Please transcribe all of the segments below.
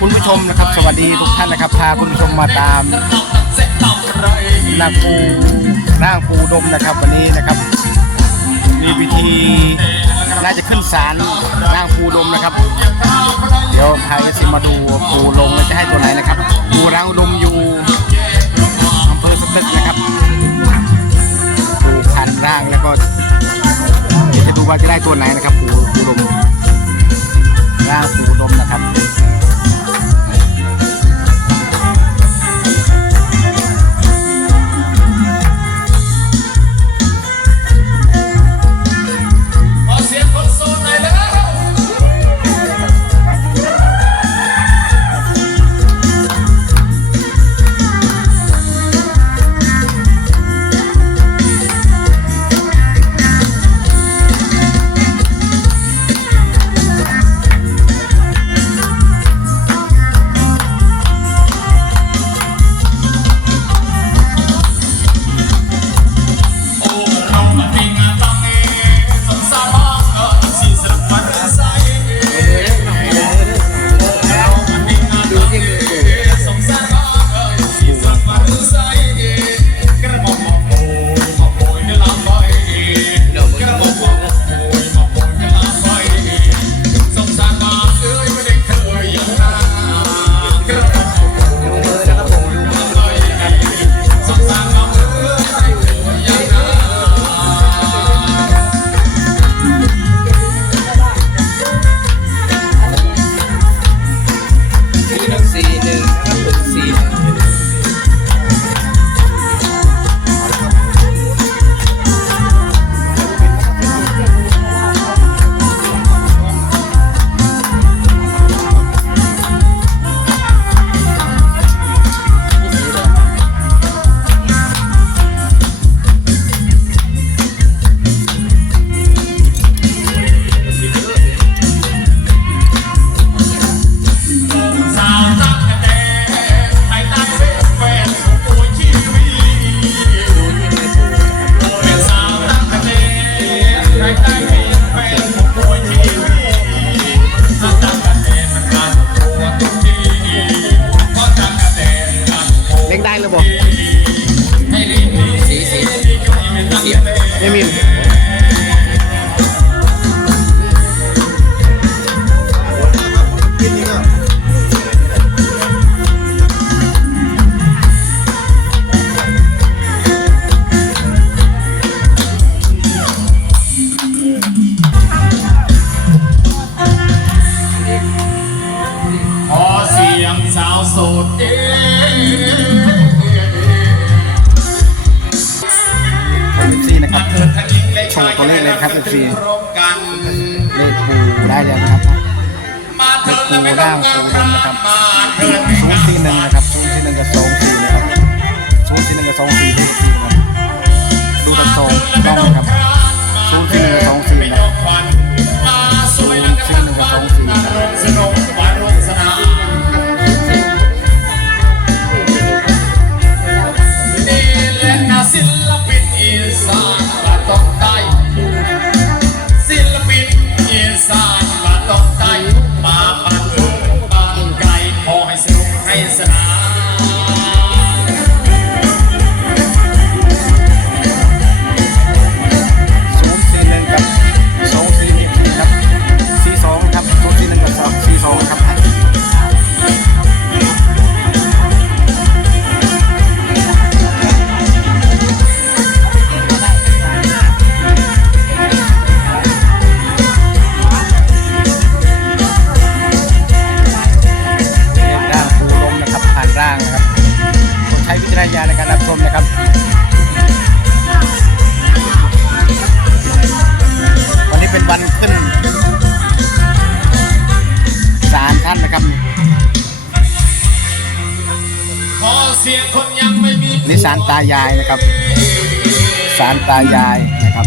คุณผู้ชมนะครับ สวัสดีทุกท่านนะครับ พาคุณผู้ชมมาตามนางปูนางปูดมนะครับ วันนี้นะครับ มีพิธีน่าจะขึ้นศาลนางปูดมนะครับ เดี๋ยวไทยสิมาดูปูลงจะให้ตัวไหนนะครับปูรางดมอยู่อำเภอสตึกนะครับปูพันร่างแล้วก็จะดูว่าจะได้ตัวไหนนะครับปูปูดมร่างปูดมนะครับ โสดเอ๊ะสี่นะครับเกิดทั้งหญิงและชายส่งตัวเลขเลยครับ FC พร้อมกันเลขปูได้แล้วนะครับมาเถิดและไม่ต้องงามรามมาเถิดศูนย์สี่หนึ่งนะครับศูนย์สี่หนึ่งกับสองสี่นะครับศูนย์สี่หนึ่งกับสองสี่ดูสี่นะครับดูกับสองต้องนะครับศูนย์สี่หนึ่งกับสองสี่นะครับมาสวยแล้วก็ตั้งวันมาเริ่มสนุกวันรุ่งสนาลตายายนะครับศาลตายายนะครับ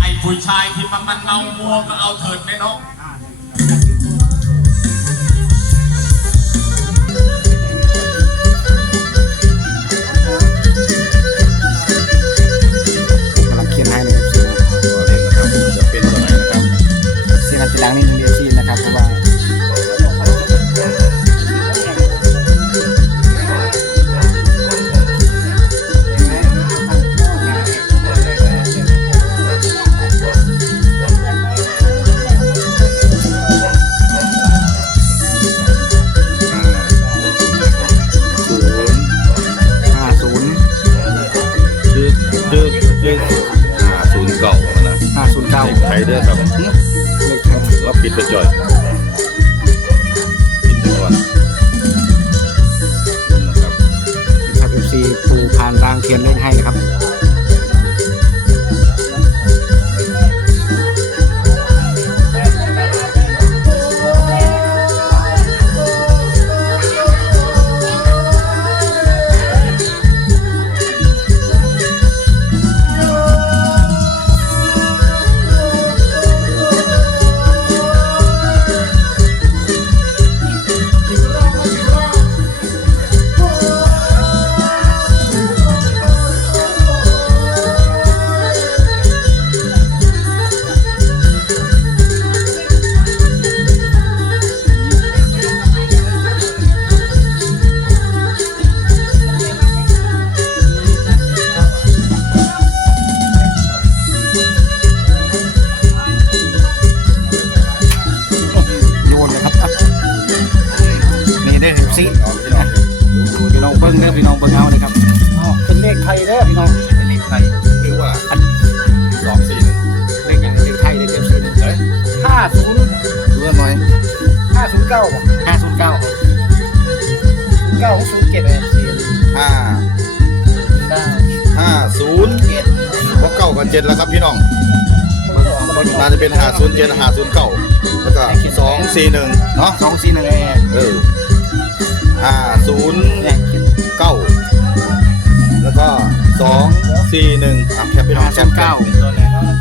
ไอ้ผู้ชายที่มันมันเมามัวก็เอาเถิดไหมน้อง ศูนย์เก่ามันนะห้าศูนย์เก้าเลขไทยเด้อครับเลขไทยรัปิดไปจ่อยปิดไปก่อนนะครับคุณชาพิมซีปูผ่านรางเทียนเล่นให้นะครับ น้องเบิ้งเอาเลยครับอ๋อเป็นเลขไทยเด้อพี่น้องเป็นเลขไทยคือว่าสองสี่หนึ่งเลขอย่างเลขไทยเลขเอฟซีเฮ้ยห้าศูนย์ดูหน่อยห้าศูนย์เก้าห้าศูนย์เก้าศูนย์เก้าศูนย์เจ็ดเอฟซีห้าเก้าห้าศูนย์เจ็ดพวกเก้ากับเจ็ดแล้วครับพี่น้องน่าจะเป็นหาศูนย์เจ็ดหาศูนย์เก้าแล้วก็สองสี่หนึ่งเนาะสองสี่หนึ่งเอเออห้าศูนย์เนี่ยเขียนเก้า แล้วก็สองสี่หนึ่งอะแคปพี่น้องห้าแคศูปนย์เก้า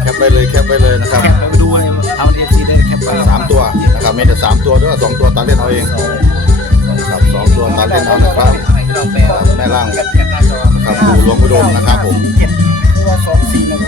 แคปไปเลยแคปไปเลยนะครับแคปไปดูเลยเอาเอฟซีได้แคปไปสามตัวนะครับมีแต่สามตัวด้วยสองตัวตัดเล่นเอาเองครับสองตัวตัดเล่นเอานะครับให้พี่น้องแปลครับแม่ล่างแคปแคปหน้าจอครับดูหลวงพุดมนะครับผมเจ็ดตัวสองสี่หนึ่ง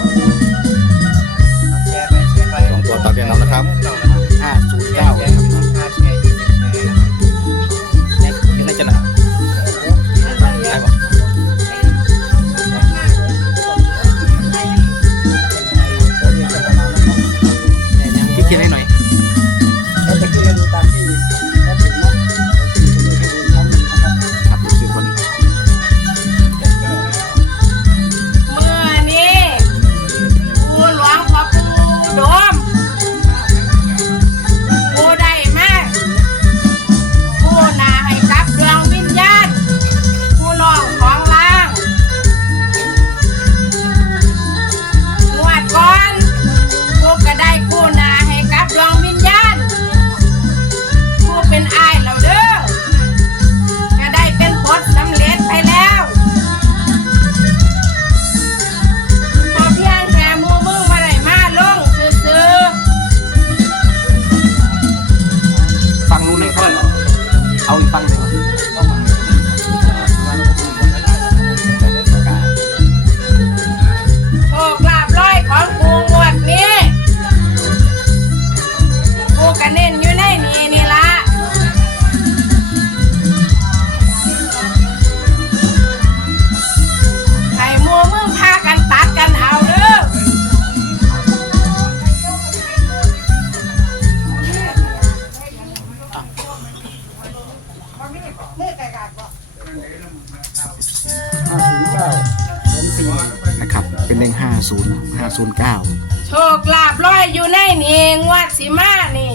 0 509 โชคลาภร้อยอยู่ในนี่งวดสิมานี่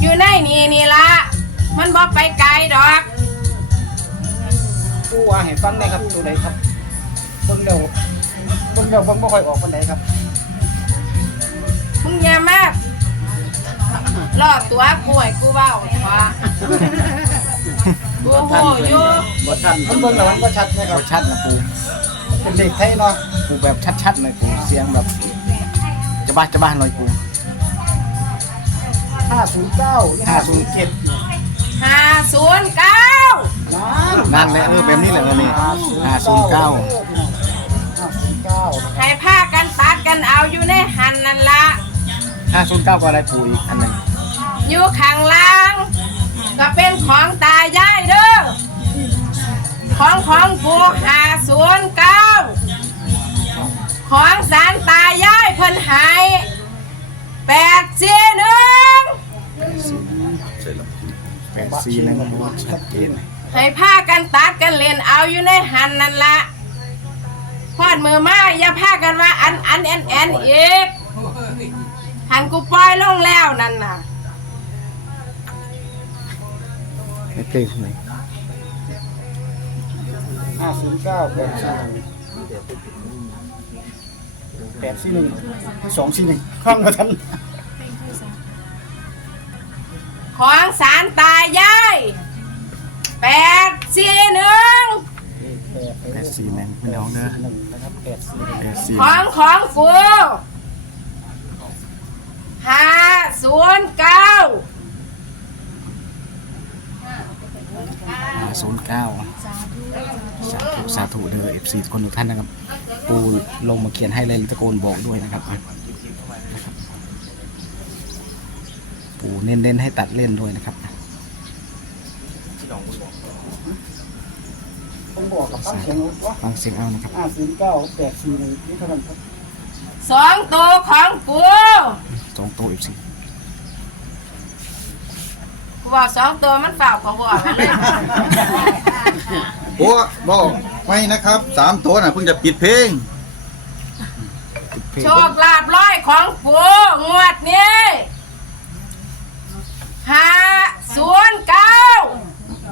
อยู่ในนี่นี่ละมันบ่ไปไกลดอก ปูว่าให้ฟังได้ครับตัวไหนครับเบิ่งเดียวเบิ่เดียวเบิ่งบ่ค่อยออกคนไหนครับมึงแย่ามาล่อตัวป่วยกูเบ้าตัวะกูโหอยู่บ่ทันมันเบิ่งแล้วมันก็ชัดนะครับชัดนะปู เป็นเด็กไทยเนาะปูแบบชัดๆเลยปูเสียงแบบ จะบ้าจะบ้าหน่อยปูห้าศูนย์เก้าห้าศูนย์เจ็ดห้าศูนย์เก้านั่นแหละเออแบบนี้แหละเลยนี่ห้าศูนย์เก้าห้าศูนย์เก้าให้พากันตัดกันเอาอยู่ในหันนั่นละห้าศูนย์เก้าก็อะไรปูอีกอันหนึ่งอยู่ข้างล่าง ก็เป็นของตายายเด้อ ของของกูห้าศูนย์เก้าของสารตายายเพิ่นใหายแปดสี่หนึ่งแปดสี่หนึ่งชัดเจนให้พากันตัดกันเล่นเอาอยู่ในหันนั่นละพอดมือมาอย่าพากันว่าอันอันแอนแอนอีกหันกูปล่อยลงแล้วนั่นน่ะไม่เพลงไหน ห้าศูนย์เก้าแปดสี่แปดสี่หนึ่งสองสี่หนึ่งข้างกับทันของสารตายายแปดสี่หนึ่งแปดสี่หนึ่งไม่เอาเนอะหนึ่งนะครับแปดสี่แปดสี่ของของกูห้าศูนย์เก้าห้าศูนย์เก้า สาธุสาธุเด้อเอฟซีคนทุกท่านนะครับ ปูลงมาเขียนให้เลยตะโกนบอกด้วยนะครับอะนะครับ ปูเน้นๆให้ตัดเล่นด้วยนะครับผมบอกกับฟังเสียงว่าฟังเสียงเอานะครับห้าศูนย์เก้าแปดสี่หนึ่งนี่เท่านั้นครับสองตัวของกูสองโต๊ะเอฟซีกูบอกสองตัวมันเปล่าขอบอกเลย โอ้บอกไม่นะครับสามตัวน่ะเพิ่งจะปิดเพลงโชคลาภร้อยของกูงวดนี้ห้าศูนย์เก้า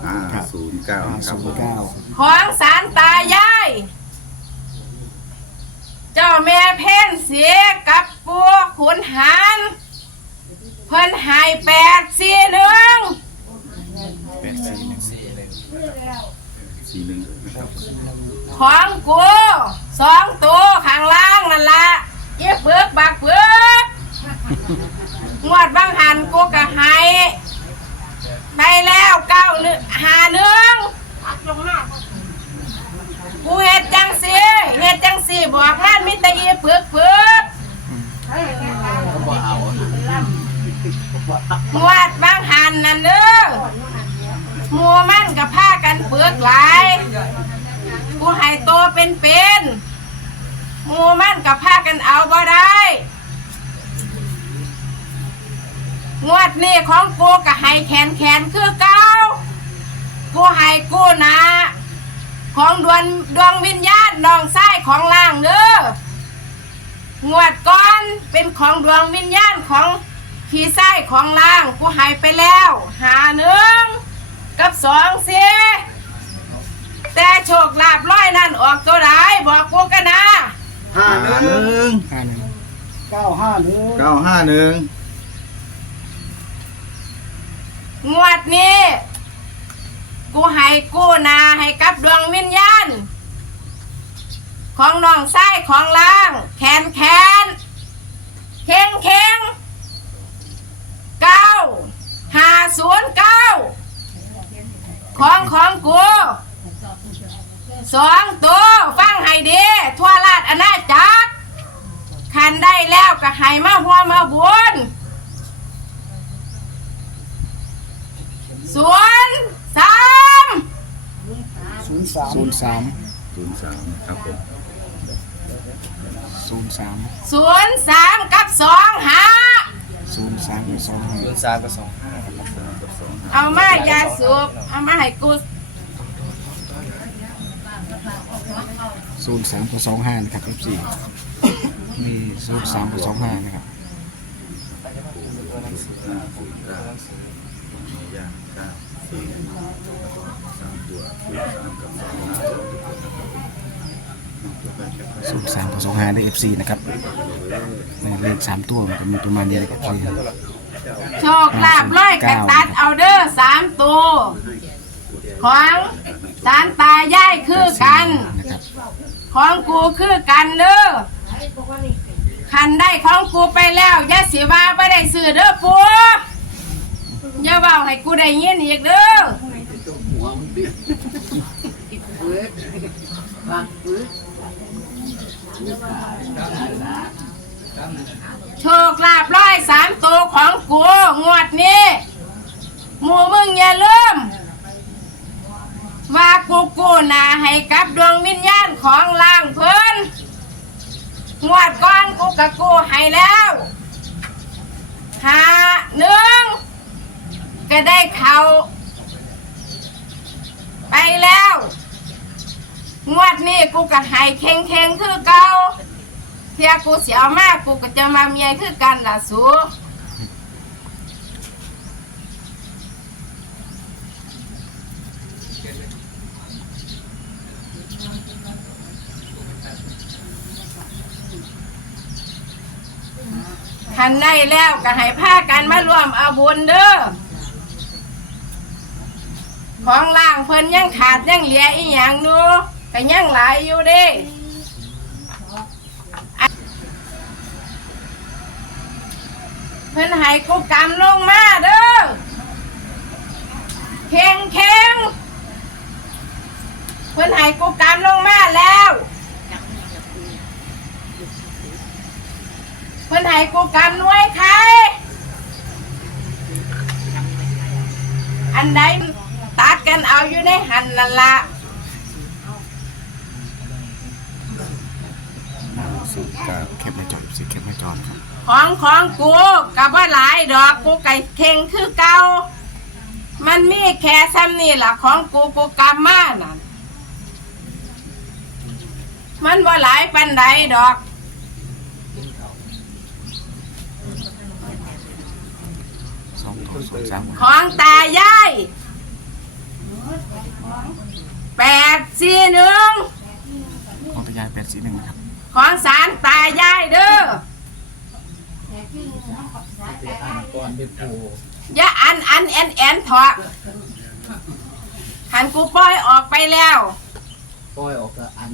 อ่าศูนย์เก้าครับศูนย์เก้าของสารตายาย เจ้าแม่เพ่นเสียกับปูขุนหันเพิ่นใหายแปดสี่หนึ่ง แปดสี่หนึ่ง สี่หนึ่งนะครับ ของกูสองตัวข้างล่างนั่นละเอียเบือกบักเบือกงวดบางหันกูก็ให้ไปแล้วเก้าหนึ่งหาหนึ่งกูเฮ็ดจังสิเฮ็ดจังสิบอกงานมิตรอีเบือกเบือกงวดบางหันนั่นเด้อมัวมันกับผ้ากันเบือกหลาย เป็นเป็นหมูมันกับพากันเอาบ่ได้ งวดนี้ของกูก็ให้แขนแขนคือเก่ากูให้กูนะของดวงดวงวิญญาณน้องไส้ของล่างเด้องวดก่อนเป็นของดวงวิญญาณของพี่ไส้ของล่างกูให้ไปแล้ว หาหนึ่งกับสองเสีย แต่โชคลาภร้อยนั่นออกตัวไหนบอกกูกันนะห้าหนึ่งห้าหนึ่งเก้าห้าหนึ่งเก้าห้าหนึ่งงวดนี้ กูให้กูนาให้กับดวงวิญญาณ ของน้องไส้ของล่าง แขนแขนเข่งเข่งเก้าห้าศูนย์เก้าของของกู สองตัวฟังให้ดีทั่วราชอาณาจักรคันได้แล้วก็ให้มาหัวมาบุญศูนย์สามศูนย์สามศูนย์สามศูนย์สามครับผมศูนย์สามศูนย์สามกับสองหาศูนย์สามสองห้าศูนย์สามกับสองห้าเอามายาสูบเอามาให้กู ศูนย์สามกับสองห้านะครับ F4 นี่ศูนย์สามกับสองห้านะครับย่างเก้าสี่สามตัวศูนย์สามกับสองห้าศูนย์สามกับสองห้าได้ F4 นะครับในเลขสามตัวมันจะมีประมาณนี้นะครับ FC โชคลาภร้อยกระตัดเอาเด้อสามตัวของสารตายายคือกันนะครับ ของกูคือกันเด้อคันได้ของกูไปแล้วย่าสิว่าไม่ได้ซื้อเด้อปูอย่าเบาให้กูได้ยินอีกเด้อโชคลาภร้อยสามตัวของกูงวดนี้หมูมึงอย่าลืม ว่ากูกูนาให้กับดวงวิญญาณ ของล่างเพิ่นงวดก้อนกูกะกูให้แล้วหาหนึ่งก็ได้เขาไปแล้ว งวดนี้กูก็ให้เข่งเข่งคือเก่าเทียกูเสียมากกูก็จะมาเมียคือกันล่ะสู คันได้แล้วก็ให้พากันมารวมเอาบุญเด้อของล่างเพิ่นยังขาดยังเหลืออีหยังอยู่ก็ยังหลายอยู่เด้เพิ่นให้กูกำลงมาเด้อเข่งเข่งเพิ่นให้กูกำลงมาแล้ว เพิ่นให้กูกันไว้ใครอันใดตัดกันเอาอยู่ในหันนั่นละศูนย์เก้าแคปมาจอดสิแคปมาจอดครับของของกูกับว่าหลายดอกกูไก่เข่งคือเก่ามันมีแค่ซ้ำนี่ล่ะของกูกูกำมานั่นมันบ่หลายปันใดดอก สองสองสองสามของตายายแปดสี่หนึ่งของทะยายแปดสี่หนึ่งนะครับของสารตายายเด้อก่อนไปปูอย่าอันอันแอนแอนเถอะหันกูปล่อยออกไปแล้ว ปล่อยออกก็อัน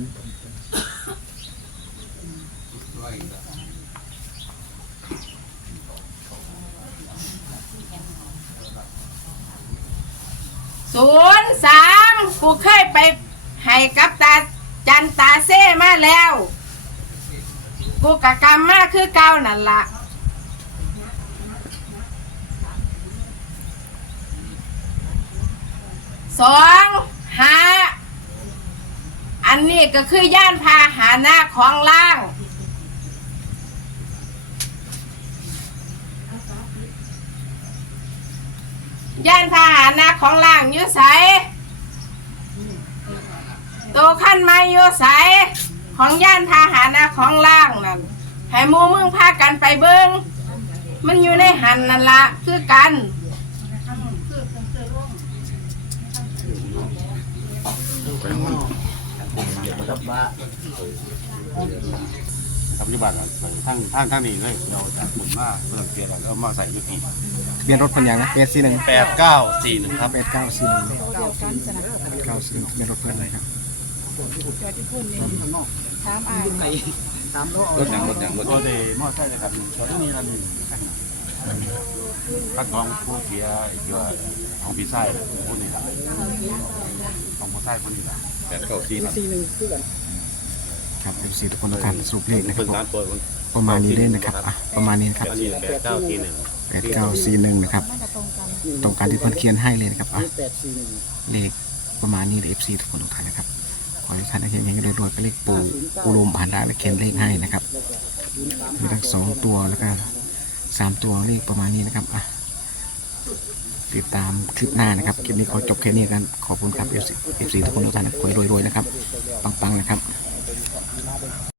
ศูนย์สามกูเคยไปให้กับตาจันตาเซ่มาแล้ว กูกะกรรมมาคือเก่านั่นละสองหาอันนี้ก็คือย่านพาหาหน้าของล่าง ย่านพาหาหนะของล่างอยู่ใสตัวขั้นไม้อยู่ใสของย่านพาหาหนะของล่างนั่นให้มูมึงพากันไปเบิ้งมันอยู่ในหันนั่นละคือกัน กับว่าปัจจุบันอะทั้งทั้งทั้งนี้เลยเราจะหมุนมาเพิ่มเกียร์แล้วเอามาใส่ยูทีทะเบียนรถพันยังนะแปดสี่หนึ่งแปดเก้าสี่หนึ่งครับ แปดเก้าสี่หนึ่งแปดเก้าสี่หนึ่งทะเบียนรถเพื่อนเลยครับไก่ตามโลกรถอย่างรถอย่างรถรถเดย์มอเตอร์นะครับตอนนี้เราหนึ่งขั้นตอนผู้เสียอีกว่าของพี่ไส้ผู้นี้ครับของผู้ไส้ผู้นี้ครับแปดเก้าสี่นะครับเอฟซีทุกคนทุกท่านสรุปเลขนะครับเป็นการตัวประมาณนี้เลยนะครับอะประมาณนี้นะครับอันนี้แปดเก้าสี่หนึ่งแปดเก้าสี่หนึ่งนะครับตรงการที่เพื่อนเขียนให้เลยนะครับอะแปดสี่หนึ่งเลขประมาณนี้เลยเอฟซีทุกคนทุกท่านนะครับขอให้ท่านเฮงๆรวยๆก็เลขปูปูรมผ่านได้และเขียนเลขให้นะครับมีทั้งสองตัวแล้วก็สามตัวเลขประมาณนี้นะครับอะติดตามคลิปหน้านะครับ คลิปนี้ขอจบแค่นี้กัน ขอบคุณครับเอฟซีทุกคนทุกท่านนะคุยรวยๆนะครับ ปังๆนะครับ Di 呗